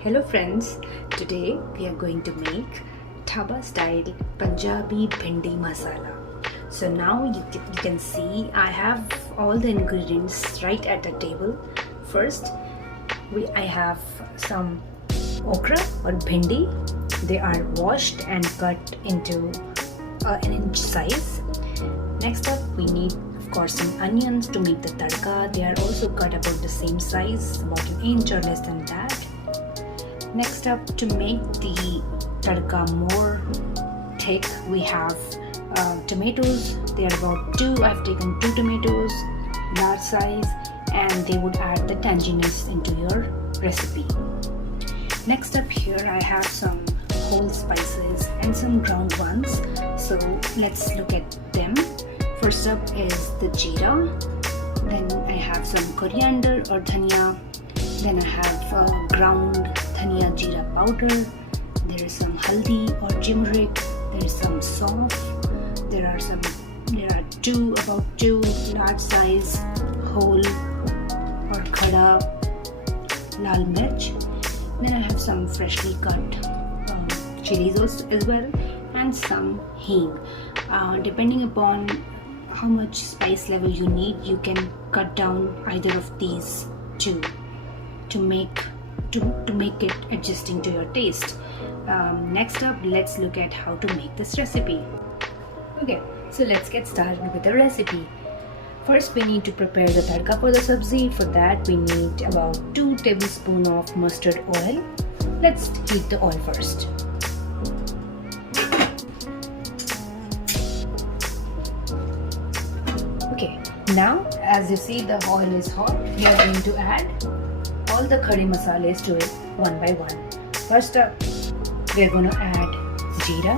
Hello friends, today we are going to make Dhaba style Punjabi Bhindi Masala. So now you can see I have all the ingredients right at the table. First, I have some okra or bhindi. They are washed and cut into an inch size. Next up, we need of course some onions to make the tadka. They are also cut about the same size, about an inch or less than that. Next up, to make the tadka more thick, we have tomatoes. They are about 2. I've taken 2 tomatoes, large size, and they would add the tanginess into your recipe. Next up here, I have some whole spices and some ground ones. So let's look at them. First up is the jeera. Then I have some coriander or dhania. Then I have ground dhania jeera powder. There is some haldi or jimrik. There is some sauf. There are about two large size whole or khada lal mirch. Then I have some freshly cut chilies as well, and some hing. Depending upon how much spice level you need, you can cut down either of these two to make it adjusting to your taste. Next up, let's look at how to make this recipe. Okay, so let's get started with the recipe. First, we need to prepare the tadka for the sabzi. For that, we need about 2 tablespoons of mustard oil. Let's heat the oil first. Okay, now as you see the oil is hot, we are going to add all the curry masalas to it one by one. First up, we are going to add jeera,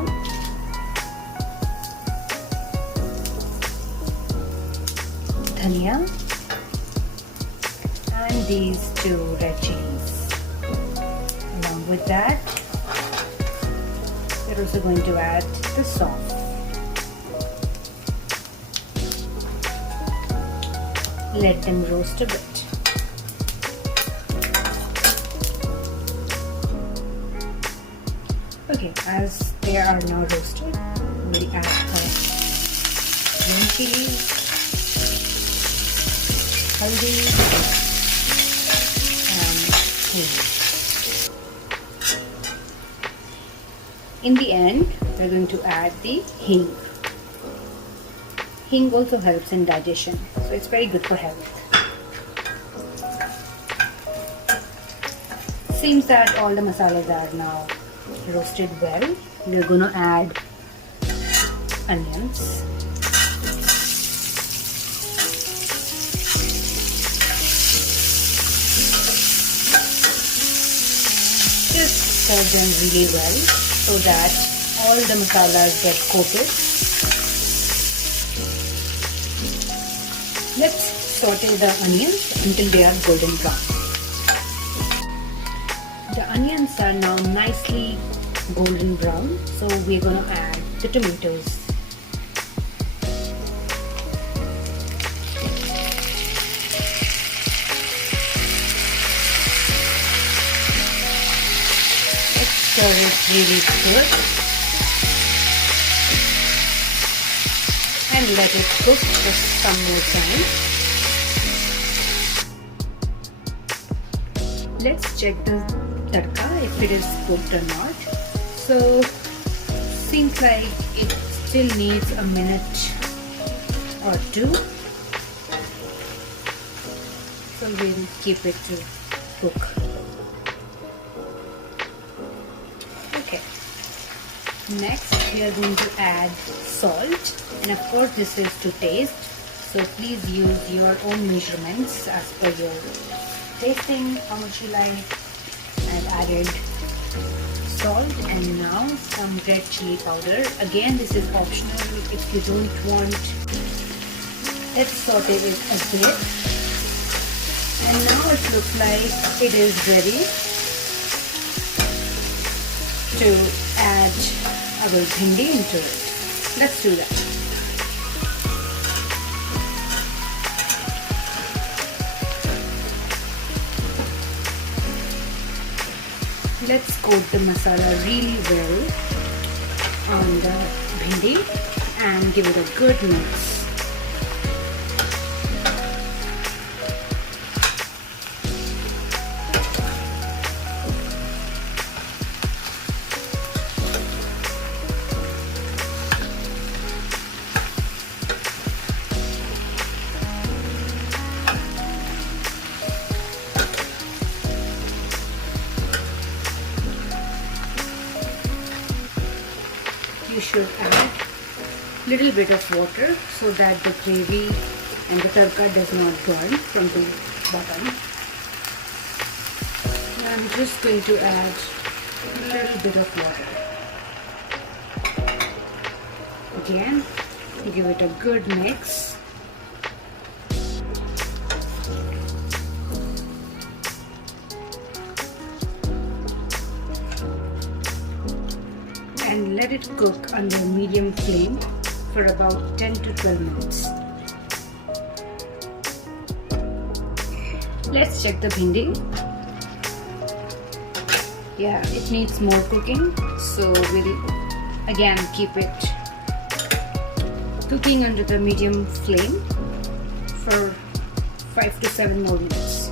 dhania, and these 2 red chilies. Along with that, we are also going to add the sauf. Let them roast a bit. Okay, as they are now roasted, we'll add the green chilies, haldi, and hing. In the end, we're going to add the hing. Hing also helps in digestion, so it's very good for health. Seems that all the masalas are now roasted well. We're going to add onions. Just stir them really well so that all the masalas get coated. Let's saute the onions until they are golden brown. The onions are now nicely golden brown, so we're going to add the tomatoes. Let's stir it really good and let it cook for some more time. Let's check the tadka if it is cooked or not. So seems like it still needs a minute or 2. So we'll keep it to cook. Okay. Next, we are going to add salt, and of course this is to taste, so please use your own measurements as per your tasting, how much you like. I've added salt and now some red chili powder. Again, this is optional if you don't want. Let's saute it a bit, and now it looks like it is ready to add our bhindi into it. Let's do that. let's coat the masala really well on the bhindi and give it a good mix. You should add little bit of water so that the gravy and the tadka does not burn from the bottom. I'm just going to add a little bit of water. Again, give it a good mix. And let it cook under medium flame for about 10 to 12 minutes. Let's check the bhindi. Yeah, it needs more cooking, so we'll again keep it cooking under the medium flame for 5 to 7 more minutes.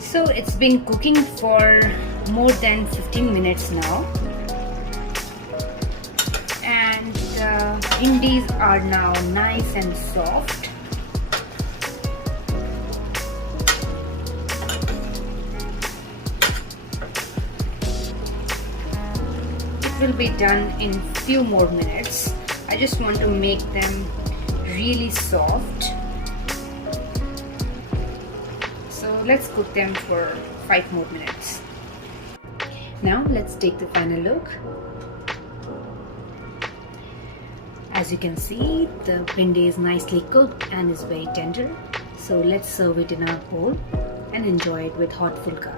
So it's been cooking for more than 15 minutes now, and the bhindis are now nice and soft. It will be done in few more minutes. I just want to make them really soft, so let's cook them for 5 more minutes. Now let's take the final look. As you can see, the bhindi is nicely cooked and is very tender. So let's serve it in our bowl and enjoy it with hot fulka.